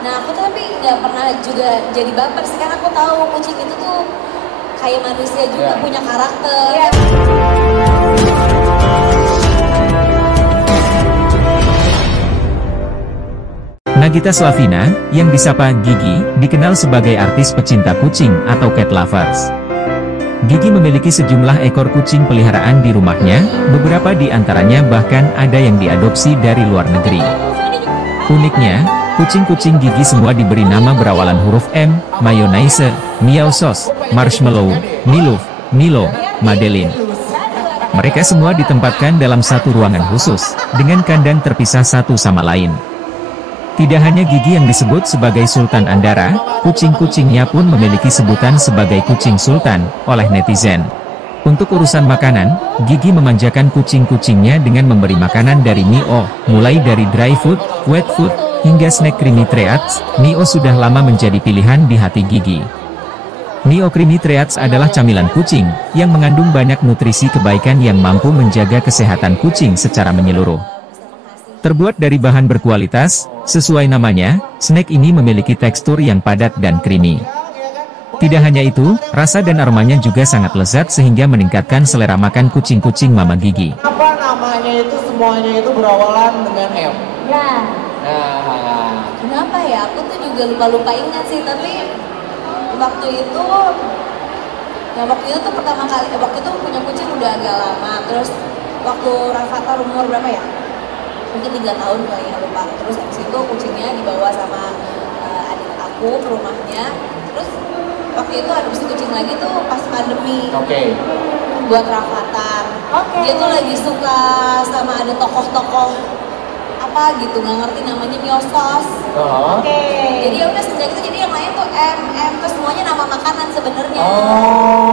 Nah aku tuh tapi nggak pernah juga jadi baper sih, karena aku tahu kucing itu tuh kayak manusia juga, punya karakter. Nagita Slavina, yang disapa Gigi, dikenal sebagai artis pecinta kucing atau cat lovers. Gigi memiliki sejumlah ekor kucing peliharaan di rumahnya, beberapa di antaranya bahkan ada yang diadopsi dari luar negeri. Uniknya, kucing-kucing Gigi semua diberi nama berawalan huruf M, Mayonnaise, Meow Sauce, Marshmallow, Miluf, Milo, Madeline. Mereka semua ditempatkan dalam satu ruangan khusus, dengan kandang terpisah satu sama lain. Tidak hanya Gigi yang disebut sebagai Sultan Andara, kucing-kucingnya pun memiliki sebutan sebagai kucing sultan oleh netizen. Untuk urusan makanan, Gigi memanjakan kucing-kucingnya dengan memberi makanan dari Mio, mulai dari dry food, wet food, hingga snack creamy treats. Mio sudah lama menjadi pilihan di hati Gigi. Mio Creamy Treats adalah camilan kucing, yang mengandung banyak nutrisi kebaikan yang mampu menjaga kesehatan kucing secara menyeluruh. Terbuat dari bahan berkualitas, sesuai namanya, snack ini memiliki tekstur yang padat dan creamy. Tidak hanya itu, rasa dan aromanya juga sangat lezat sehingga meningkatkan selera makan kucing-kucing Mama Gigi. Apa namanya itu semuanya itu berawalan dengan M? Ya. Nah, Kenapa ya? Aku tuh juga lupa-lupa ingat sih, tapi waktu itu tuh pertama kali, waktu itu punya kucing udah agak lama. Terus waktu Rafathar umur berapa ya? Mungkin 3 tahun kali ya, lupa. Terus habis itu kucingnya dibawa sama adik aku ke rumahnya. Terus waktu itu adopsi kucing lagi tuh pas pandemi. Oke. Buat Rafathar. Dia tuh lagi suka sama ada tokoh-tokoh apa gitu, nggak ngerti namanya, Miosos. Jadi ya udah sejak itu jadi yang lain tuh M, terus semuanya nama makanan sebenarnya.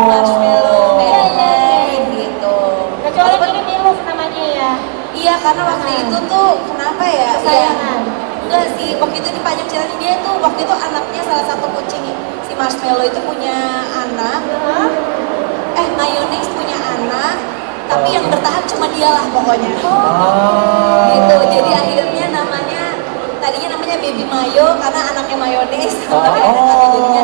Marshmallow, Madeline gitu. Kecuali ini Miluf namanya ya. Iya, karena waktu itu tuh kenapa ya? Kesayangan. Enggak sih, waktu itu dipanjang ceritanya, dia tuh waktu itu anaknya salah satu kucing si Marshmallow itu punya anak. Mayonnaise punya anak, tapi yang bertahan cuma dialah pokoknya. Gitu, jadi akhirnya tadinya namanya Baby Mayo karena anaknya Mayonnaise. Tapi ada satu jadinya.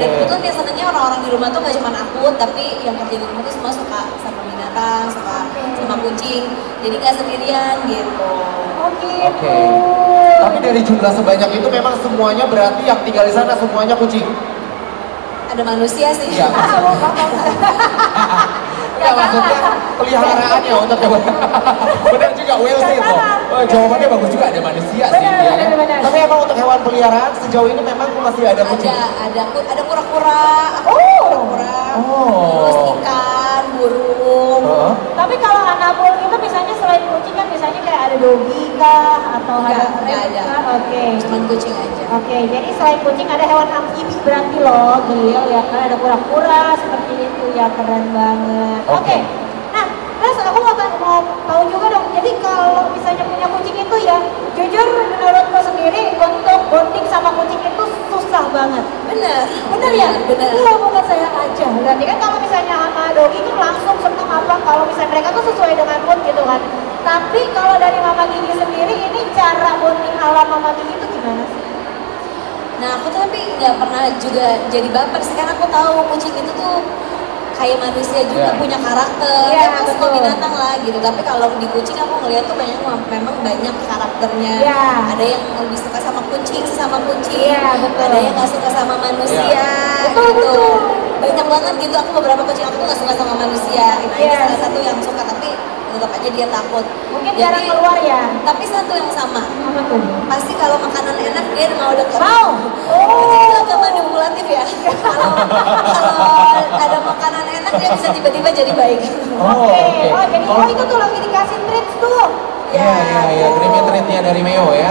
Dan kebetulan dia senangnya orang-orang di rumah tuh gak cuma aku, tapi yang kerja di rumah tuh semua suka sama binatang, suka sama kucing. Jadi gak sendirian gitu. Oke. Tapi dari jumlah sebanyak itu memang semuanya berarti yang tinggal di sana semuanya kucing? Ada manusia sih. Iya. Ya maksudnya peliharaannya untuk coba. Benar juga, well said loh. Jawabannya bagus juga, ada manusia sih. Benar. Tapi emang untuk hewan peliharaan sejauh ini memang masih ada kucing? Ada kura-kura, terus ikan, burung. Tapi kalau anabul itu misalnya selain kucing kan misalnya kayak ada dogi kah atau Nggak ada ada. Oke. Cuman kucing aja. Oke, jadi selain kucing ada hewan amfibi berarti loh, Gil ya kan ada kura-kura seperti itu ya, keren banget. Oke. Nah, terus aku mau tahu juga dong. Jadi kalau misalnya punya kucing itu ya, jujur menurutku sendiri untuk bonding sama kucing itu susah banget. Bener ya? Bener. Iya, bukan saya aja. Berarti kan kalau misalnya sama dogi itu langsung seneng apa kalau misalnya mereka tuh sesuai dengan mood gitu kan. Tapi kalau dari Mama Gigi sendiri ini cara bonding ala Mama Gigi itu gimana sih? Nah aku tuh tapi nggak pernah juga jadi baper sih, karena aku tahu kucing itu tuh kayak manusia juga, punya karakter. Emang semua binatang lah gitu. Tapi kalau di kucing aku ngeliat tuh memang banyak karakternya. Ada yang lebih suka sama kucing, ada yang nggak suka sama manusia. Gitu. Banyak banget gitu. Aku beberapa kucing aku tuh nggak suka sama manusia. Ini salah satu yang suka, tapi tetap aja dia takut. Mungkin jarang keluar ya. Tapi satu yang sama. Apa tuh? Pasti kalau makanan enak dia mau deket. Mau. Itu agak manipulatif ya. Kalau ada makanan enak dia bisa tiba-tiba jadi baik. Jadi itu tuh lagi dikasih treats tuh. Iya, creamy treatnya dari Meo ya.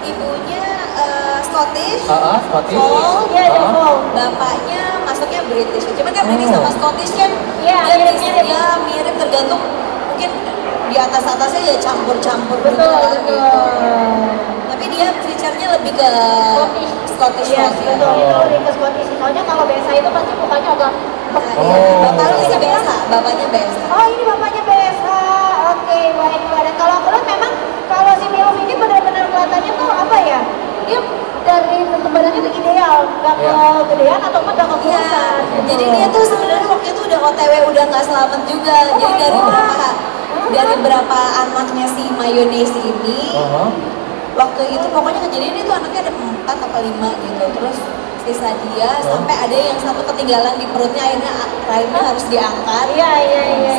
Ibunya Scottish. Scottish. Bapaknya masuknya British. Cuman kan British sama Scottish kan mirip, tergantung mungkin di atasnya ya campur-campur gitu. Tapi dia feature-nya lebih ke Scottish. Iya, betul. Itu lebih ke Scottish. Soalnya kalau biasa itu pasti mukanya agak Bapaknya sih biasa, bapaknya biasa. Oh, ini bapaknya biasa. Oke, baik. Dan kalau aku lihat memang kalau si Miluf ini benar-benar kelihatannya tuh nggak kegedean ataupun nggak kekuasaan. Iya, jadi dia tuh sebenarnya waktu itu udah OTW, udah nggak selamat juga. Jadi dari berapa anaknya si Mayonnaise ini, waktu itu pokoknya kejadian itu anaknya ada 4 atau 5 gitu. Terus sisa dia sampai ada yang satu ketinggalan di perutnya, akhirnya rahimnya harus diangkat. Iya.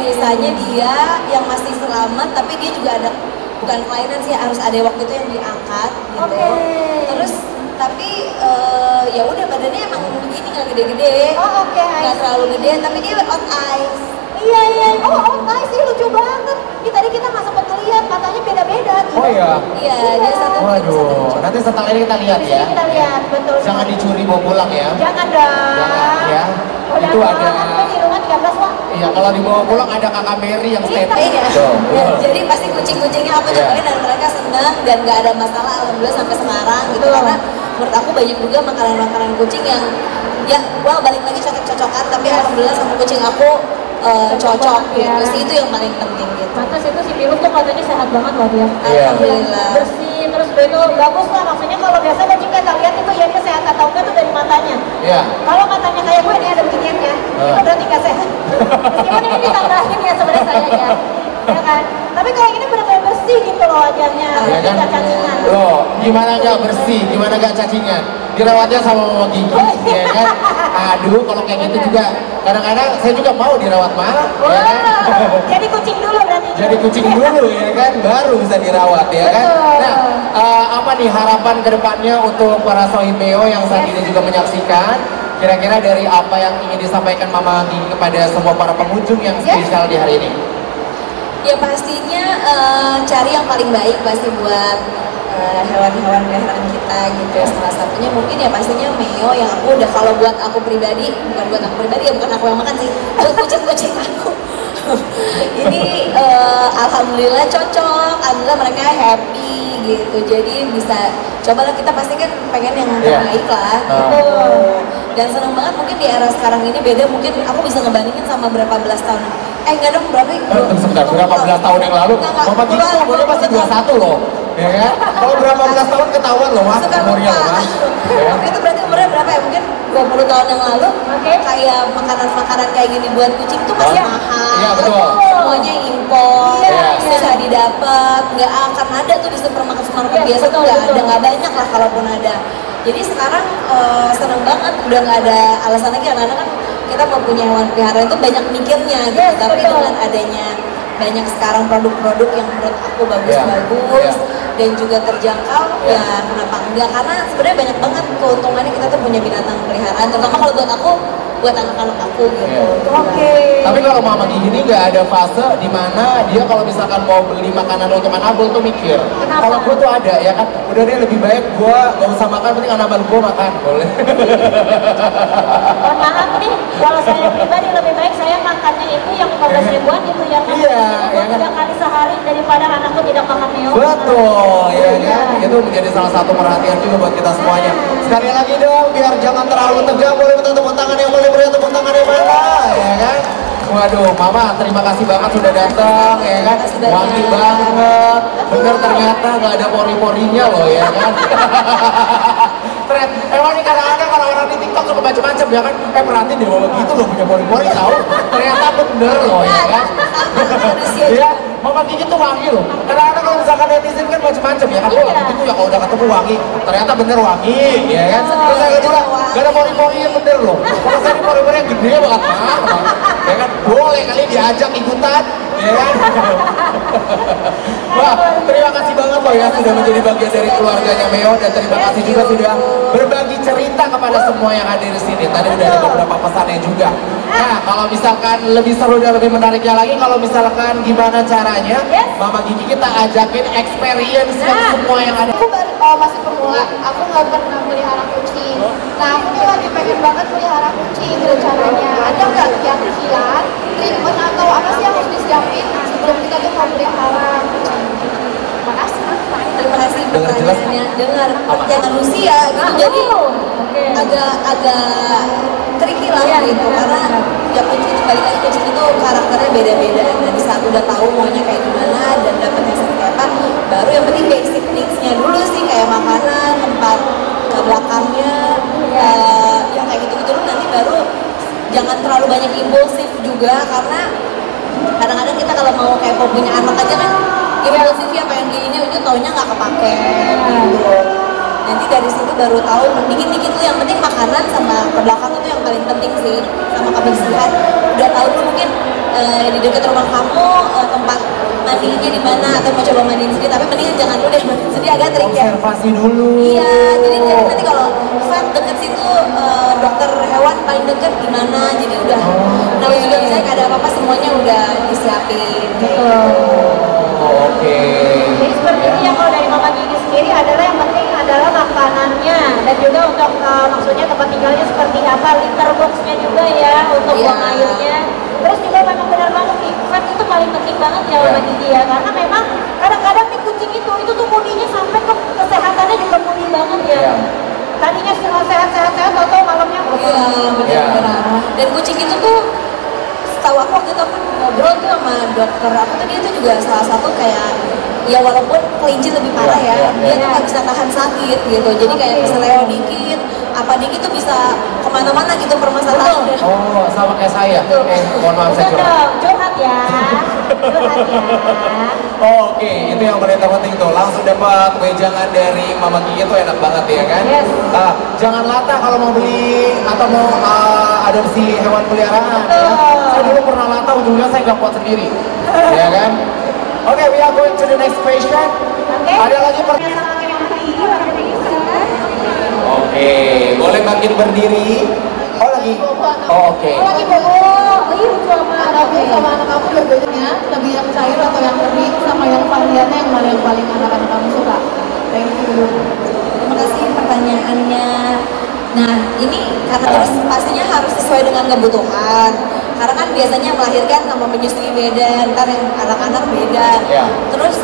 Sisanya dia yang masih selamat, tapi dia juga ada, bukan kelainan sih, harus ada waktu itu yang diangkat gitu. Terus tapi ya udah badannya emang begini, nggak gede-gede, nggak terlalu gede, tapi dia on ice. Iya. On ice sih lucu banget. Ini tadi kita nggak sempat ngeliat, matanya beda-beda. Gitu. Oh iya. Iya, dia satu. Waduh, nanti setelah ini kita lihat ya. Kita lihat, betul. Jangan dicuri bawa pulang ya. Jangan dong. Jangan ya. Udah Itu ada. di rumah 13 wah. Iya, kalau dibawa pulang ada kakak Mary yang stay. Iya. Tuh, Jadi pasti kucing-kucingnya aku cobain dan mereka senang dan nggak ada masalah, alhamdulillah sampai sekarang gitu. Karena menurut aku banyak juga makanan-makanan kucing yang ya, balik lagi cocok-cocokan, tapi alhamdulillah sama kucing aku cocok gitu sih, itu yang paling penting gitu. Pantas itu si Pilus tuh katanya sehat banget loh dia. Alhamdulillah. Bersih, terus itu bagus lah, maksudnya kalau biasa kucing kan lihat itu ya dia sehat atau enggak tuh dari matanya. Iya. Kalau matanya kayak gue ini ada beginiannya, itu berarti nggak sehat. Meskipun ini ditambahin ya sebenarnya saya ya kan. Tapi kayak gini benar-benar bersih gitu loh wajahnya, Ya kan? nggak cacingan. Loh, gimana nggak bersih, gimana nggak cacingan? Dirawatnya sama mama Gigi, ya kan? Aduh, kalau kayak gitu juga, kadang-kadang saya juga mau dirawat mah, ya kan? Jadi kucing dulu berarti. Jadi kucing dulu ya kan, baru bisa dirawat ya kan. Nah, apa nih harapan kedepannya untuk para sohibeo yang saat ini juga menyaksikan? Kira-kira dari apa yang ingin disampaikan Mama Gigi kepada semua para pengunjung yang spesial di hari ini? Ya pastinya cari yang paling baik pasti buat hewan-hewan peliharaan kita gitu. Salah satunya mungkin ya pastinya Meo yang aku udah, kalau buat aku pribadi, bukan buat aku pribadi ya, bukan aku yang makan sih, buat kucing-kucing aku. Ini alhamdulillah cocok, alhamdulillah mereka happy gitu. Jadi bisa cobalah, kita pasti kan pengen yang terbaik lah gitu. Dan seneng banget mungkin di era sekarang ini beda, mungkin aku bisa ngebandingin sama berapa belas tahun. Enggak dong, Sebentar, berapa belas tahun yang lalu? Mama Gigi umurnya masih 21 loh. Ya kan? Kalau berapa belas tahun ketahuan loh mas, umurnya loh mas. Waktu itu berarti umurnya berapa ya? Mungkin 20 tahun yang lalu. Kayak makanan-makanan kayak gini buat kucing tuh masih mahal. Iya betul. Semuanya impor, susah didapat, nggak akan ada tuh di supermarket biasa tuh nggak ada, nggak banyak lah kalaupun ada. Jadi sekarang seneng banget, udah nggak ada alasan lagi, anak-anak kan kita mau punya hewan peliharaan itu banyak mikirnya gitu. Tapi dengan adanya banyak sekarang produk-produk yang menurut aku bagus-bagus dan juga terjangkau, ya kenapa enggak? Karena sebenarnya banyak banget keuntungannya kita tuh punya binatang peliharaan, terutama kalau buat aku, buat anak-anak aku gitu. Tapi kalau Mama Gigi ini nggak ada fase di mana dia kalau misalkan mau beli makanan untuk Anabel tuh mikir. Kalau gue tuh ada ya kan, udah deh lebih baik gue nggak usah makan, penting Anabel gue makan, boleh. Mohon maaf nih, kalau saya pribadi lebih baik saya makannya itu yang 15 ribuan gitu ya kan. Iya, ya kan. 3 kali sehari daripada anakku tidak makan Meo. Betul, ya kan. Itu menjadi salah satu perhatian juga buat kita semuanya. Sekali lagi dong, biar jangan terlalu tegang, boleh minta tepuk tangan yang boleh beri tepuk tangan yang mana, ya kan. Waduh, Mama terima kasih banget sudah datang, ya kan. Wangi banget, bener ternyata nggak ada pori-porinya loh, ya kan. Emang nih kadang-kadang kalau orang di TikTok suka macam-macam ya kan, perhatiin deh Mama gitu loh punya pori-pori tahu, ternyata bener loh ya kan. Iya, Mama Gigi tuh wangi loh. Kadang-kadang kalau misalkan netizen kan macam-macam ya kan, itu ya kalau udah ketemu wangi, ternyata bener wangi, ya kan. Terus saya kedua, gak ada pori-pori yang bener loh. Kalau saya pori-pori yang gede banget, ya kan, boleh kali diajak ikutan, ya kan. Wah, terima kasih banget loh ya sudah menjadi bagian dari keluarganya Meo, dan terima kasih juga sudah berbagi cerita kepada semua yang hadir di sini. Tadi udah ada beberapa pesannya juga. Nah, kalau misalkan lebih seru dan lebih menariknya lagi, kalau misalkan gimana caranya, Mama Gigi kita ajakin experience yang semua yang ada. Aku baru masih pemula, aku nggak pernah melihara kucing. Nah, aku nih lagi pengen banget melihara kucing. Rencananya ada nggak kiat-kiat, treatment atau apa sih yang harus disiapin sebelum kita tuh mau melihara kucing? Makasih. Terima kasih Dengar jelas? pertanyaannya. Dengar, yang manusia gitu, jadi agak tricky lah gitu, karena ya kucing itu balik lagi, kucing itu karakternya beda-beda. Nah di saat udah tahu maunya kayak gimana dan dapetnya seperti apa, baru yang penting basic needs-nya dulu sih, kayak makanan, tempat ke belakangnya, jangan terlalu banyak impulsif juga, karena kadang-kadang kita kalau mau kayak mau punya anak aja kan impulsif ya, pengen gini ujung taunya nggak kepake gitu. Nanti dari situ baru tahu dikit-dikit tuh, yang penting makanan sama ke belakang itu yang paling penting sih, sama kebersihan. Udah tahu tuh mungkin di dekat rumah kamu tempat mandinya di mana, atau mau coba mandiin sendiri, tapi mendingan jangan dulu deh mandiin sendiri, agak trik ya. Observasi dulu. Iya, jadi nanti kalau vet deket situ dokter hewan paling deket di mana, jadi udah tahu juga misalnya ada apa-apa semuanya udah disiapin. Oke. Jadi seperti ini ya, kalau dari Mama Gigi sendiri adalah yang penting adalah makanannya, dan juga untuk maksudnya tempat tinggalnya seperti apa, litter boxnya juga ya untuk buang airnya. Terus juga memang benar banget nih, vet itu paling penting banget ya Mama Gigi ya, karena memang kadang-kadang nih kucing itu tuh mudinya sampai ke kesehatannya juga mudi banget ya. Tadinya sehat-sehat atau malamnya Benar. Dan kucing itu tuh setahu aku waktu itu aku ngobrol tuh sama dokter aku tuh, dia tuh juga salah satu kayak ya walaupun kelinci lebih parah ya, dia tuh nggak bisa tahan sakit gitu, jadi kayak misalnya dikit apa dikit tuh bisa kemana-mana gitu permasalahannya. Oh, sama kayak saya. Mohon maaf saya curhat. Curhat ya. Oke, itu yang paling terpenting tuh. Langsung dapat wejangan dari Mama Gigi itu enak banget ya kan? Yes. Jangan latah kalau mau beli atau mau adopsi hewan peliharaan. Ya. Saya dulu pernah latah, ujungnya saya nggak kuat sendiri. Ya kan? Oke, we are going to the next patient. Ada lagi pertanyaan? Oke, boleh makin berdiri. Oh lagi? Oh, oke. Lagi bobo. Anakku sama anak aku dua-duanya lebih yang cair atau yang kering, sama yang variannya yang paling anak-anak kamu suka. Thank you. Terima kasih pertanyaannya. Nah ini karena terus pastinya harus sesuai dengan kebutuhan. Karena kan biasanya melahirkan sama menyusui beda, ntar yang anak-anak beda. Terus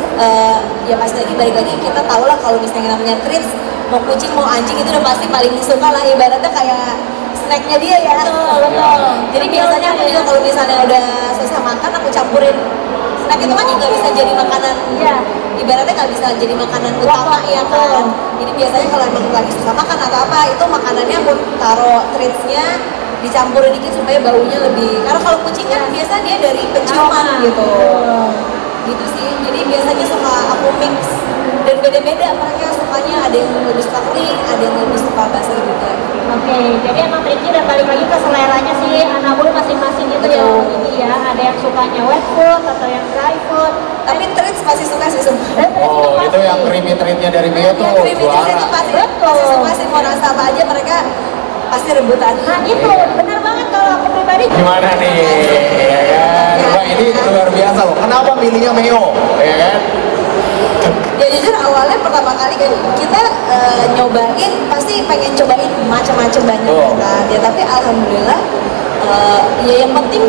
ya pasti lagi balik lagi kita tahu lah kalau misalnya namanya treats, mau kucing mau anjing itu udah pasti paling suka lah, ibaratnya kayak snacknya dia ya. Betul. Jadi biasanya aku juga kalau misalnya udah selesai makan aku campurin snack itu kan juga bisa jadi makanan. Ibaratnya nggak bisa jadi makanan utama ya kan. Jadi biasanya kalau emang lagi susah makan atau apa, itu makanannya aku taruh treatsnya dicampurin dikit supaya baunya lebih. Karena kalau kucing kan biasa dia dari penciuman gitu. Gitu sih. Jadi biasanya suka aku mix dan beda-beda mereka sukanya, ada yang lebih suka kering, ada yang lebih suka basah juga. Oke, jadi emang tricky dan balik lagi ke seleranya sih anak bulu masing-masing gitu ya ini ya. Ada yang sukanya wet food atau yang dry food. Tapi treats pasti suka sih semua. Oh, itu yang creamy treatnya dari Beo tuh juara. Itu pasti suka sih, mau rasa apa aja mereka pasti rebutan. Nah itu benar banget kalau aku pribadi. Gimana nih? Ya kan? Wah ini luar biasa loh. Kenapa milihnya Meo? Ya kan? Ya jujur awalnya pertama kali kan kita nyobain pasti pengen cobain macam-macam banyak kan. Ya tapi alhamdulillah ya yang penting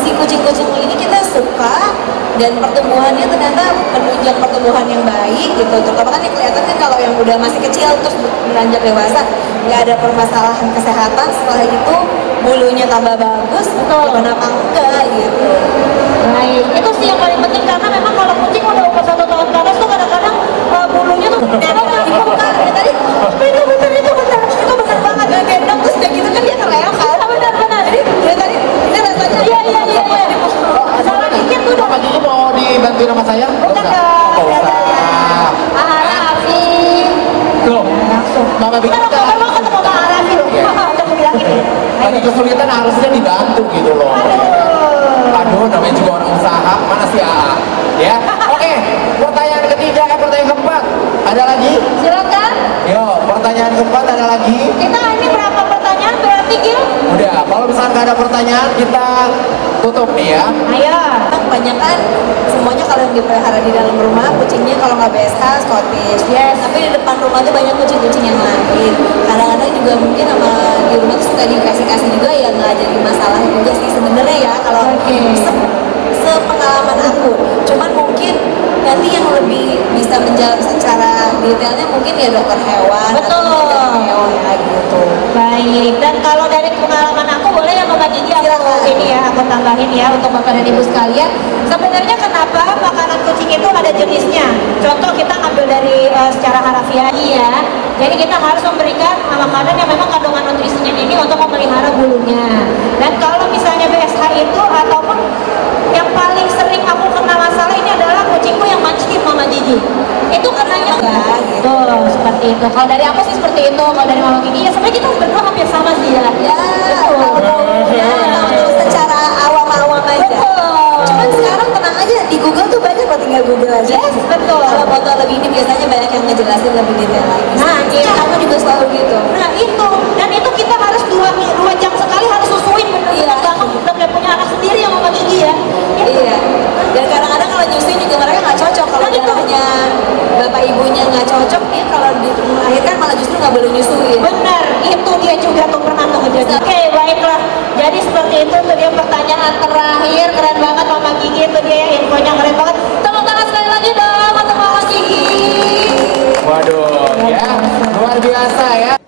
si kucing-kucing ini kita suka dan pertumbuhannya ternyata menunjang pertumbuhan yang baik gitu. Terutama kan yang kelihatan kan kalau yang udah masih kecil terus beranjak dewasa nggak ada permasalahan kesehatan, setelah itu bulunya tambah bagus, ya kenapa enggak gitu. Baik, itu sih yang paling penting karena memang kalau kucing udah umur 1 tahun ke atas tuh kadang-kadang bulunya tuh gendong di muka. Ya tadi itu benar banget ya, gendong terus udah gitu kan dia kereok kan. Benar. Jadi ya tadi ini rasanya iya. Salah dikit tuh Mama Gigi mau dibantuin sama saya? Bukan dong. Oh, usah. Arafi. Loh, Mama Gigi Kita kan mau ketemu Pak Arafi loh. Untuk bilangin nih. lagi kesulitan harusnya dibantu gitu loh. Aduh, namanya juga orang usaha, mana sih AA? Ya, oke. Pertanyaan ketiga, pertanyaan keempat. Ada lagi? Silakan. Yo, pertanyaan keempat ada lagi? Kita ini berapa pertanyaan berarti Gil? Udah, kalau misalnya nggak ada pertanyaan, kita tutup nih ya. Ayo. kebanyakan semuanya kalau yang dipelihara di dalam rumah kucingnya kalau nggak BSH Scottish. Yes. Tapi di depan rumah tuh banyak kucing-kucing yang lain. Kadang-kadang juga mungkin sama di rumah tuh suka dikasih-kasih juga ya nggak jadi masalah juga sih sebenarnya ya kalau sepengalaman aku. Cuman mungkin nanti yang lebih bisa menjawab secara detailnya mungkin ya dokter hewan. Betul. Atau dokter hewan ya gitu. Baik, dan kalau dari pengalaman aku boleh ya Mama Gigi aku ini ya aku tambahin ya untuk Bapak dan Ibu sekalian. Sebenarnya kenapa makanan kucing itu ada jenisnya? Contoh kita ambil dari secara harafiah ya. Jadi kita harus memberikan makanan yang memang kandungan nutrisinya ini untuk memelihara bulunya. Dan Dan kalau misalnya BSH itu ataupun yang paling sering aku kena masalah ini adalah kucingku yang mancing Mama Gigi. Itu kenanya gitu, seperti itu. Kalau dari aku sih seperti itu. Kalau dari Mama Gigi ya sebenarnya kita berdua hampir sama sih ya. Ya, tahu secara awam-awam aja. Cuman sekarang tenang aja, di Google tuh banyak kok, tinggal Google aja. Yes, betul. Kalau foto lebih ini biasanya banyak yang ngejelasin lebih detail lagi. Nah, iya. Aku juga selalu gitu. Nah itu, dan itu kita harus 2 jam sekali harus susuin bener-bener banget. Udah kayak punya anak sendiri yang Mama Gigi ya. Iya. Dan kadang-kadang kalau nyusuin juga mereka nggak cocok. Kalau darahnya bapak ibunya nggak cocok, dia kalau melahirkan malah justru nggak boleh nyusuin. Bener, itu dia juga tuh pernah tuh kejadian. Oke, baiklah. Jadi seperti itu tuh dia pertanyaan terakhir. Keren banget Mama Gigi, itu dia yang infonya keren banget. Tepuk tangan sekali lagi dong untuk Mama Gigi. Waduh, ya luar biasa ya.